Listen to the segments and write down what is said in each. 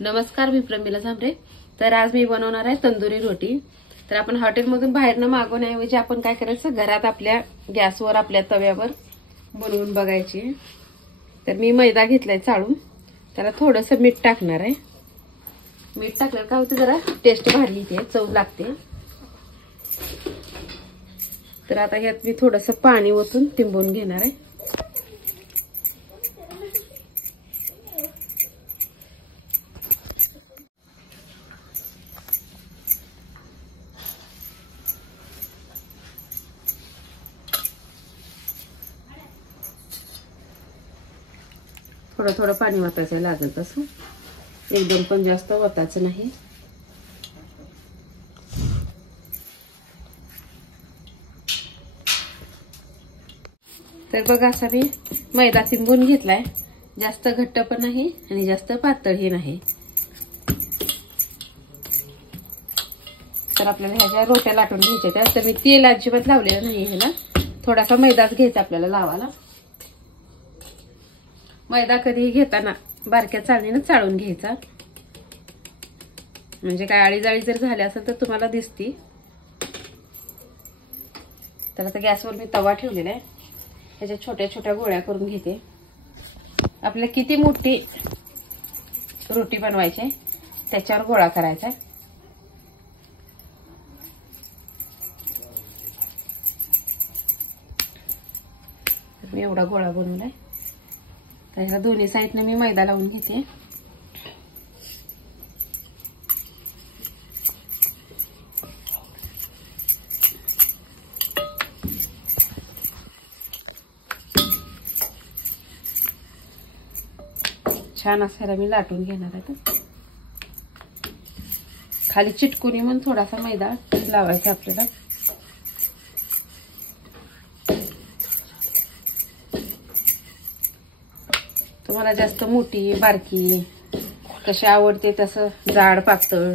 नमस्कार, मी प्रमिला झांबरे। तर आज मी बनवणार आहे तंदुरी रोटी। तर आपण हॉटेलमधून बाहेरनं मागवण्याऐवजी आपण काय करायचं, घरात आपल्या गॅसवर आपल्या तव्यावर बनवून बघायची। तर मी मैदा घेतलाय चाळून, त्याला थोडंसं मीठ टाकणार आहे। मीठ टाकल्यावर काय होतं, जरा टेस्ट भारी येते, चव लागते। तर आता यात मी थोडंसं पाणी ओतून तिंबून घेणार आहे। थोडं थोडं पाणी ओतायचं लागेल तसं, एकदम पण जास्त ओतायचं नाही। तर बघा, असा मी मैदा तिंबून घेतलाय, जास्त घट्ट पण नाही आणि जास्त पातळही नाही। तर आपल्याला ह्याच्या रोट्या लाटून घ्यायच्या त्या। तर मी तेल अजिबात लावलेलं नाही ह्याला, थोडासा मैदाच घ्यायचा आपल्याला लावायला। मैदा कधी घेताना बारक्या चाळणीने चाळून घ्यायचा, म्हणजे काय आळी जाळी जर झाली असेल तर तुम्हाला दिसती। तर आता गॅसवर मी तवा ठेवलेला आहे, ह्याच्या छोट्या छोट्या गोळ्या करून घेते। आपल्याला किती मोठी रोटी बनवायची आहे त्याच्यावर गोळा करायचा आहे। मी एवढा गोळा बनवलाय। त्याला दोन्ही साईडने मी मैदा लावून घेते। छान असायला मी लाटून घेणार आहे। खाली चिटकुनी म्हणून थोडासा मैदा लावायचा आपल्याला। तुम्हाला जास्त मोठी बारकी कशी आवडते तसं, जाड पातळ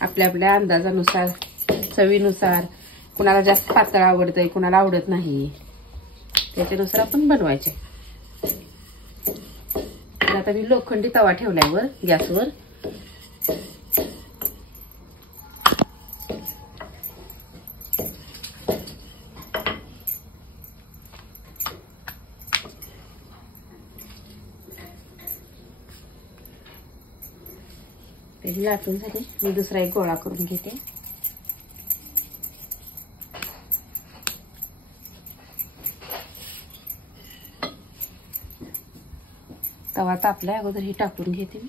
आपल्या आपल्या अंदाजानुसार, चवीनुसार। कुणाला जास्त पातळ आवडतंय, कुणाला आवडत नाही, त्याच्यानुसार आपण बनवायचे। आता मी लोखंडी तवा ठेवल्यावर गॅसवर ते लाटून झाले, मी दुसरा एक गोळा करून घेते। तवा तापलाय, अगोदर ही टाकून घेते मी।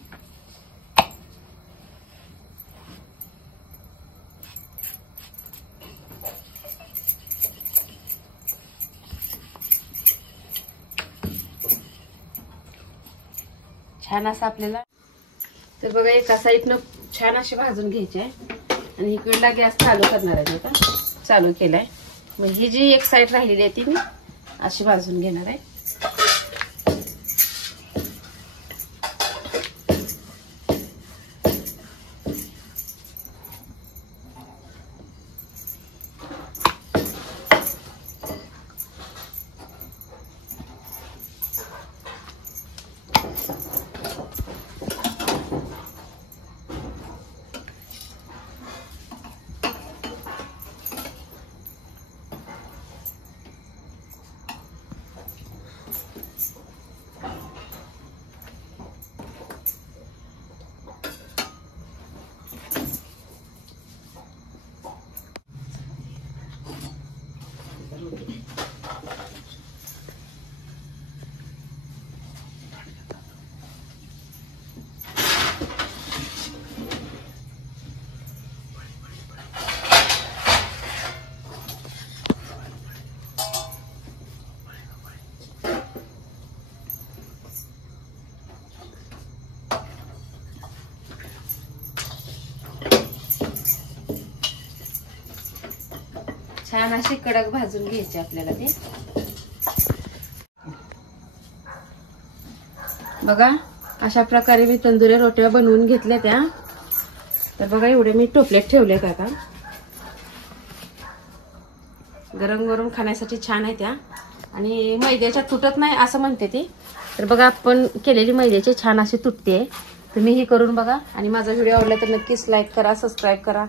छान असं आपल्याला, तर बघा एका साईडनं छान अशी भाजून घ्यायची आहे आणि इकडला गॅस चालू करणार आहे। आता चालू केलाय, मग ही जी एक साईड राहिलेली आहे ती मी अशी भाजून घेणार आहे। छान अशी कडक भाजून घ्यायची आपल्याला ते। बघा, अशा प्रकारे मी तंदुरी रोट्या बनवून घेतल्या त्या। तर बघा, एवढे मी टोपल्यात ठेवलेत। आता गरम गरम खाण्यासाठी छान आहे त्या, आणि मैद्याच्या तुटत नाही असं म्हणते ती। तर बघा, आपण केलेली मैद्याची छान अशी तुटते। तुम्हीही करून बघा आणि माझा व्हिडिओ आवडला तर नक्कीच लाईक करा, सबस्क्राईब करा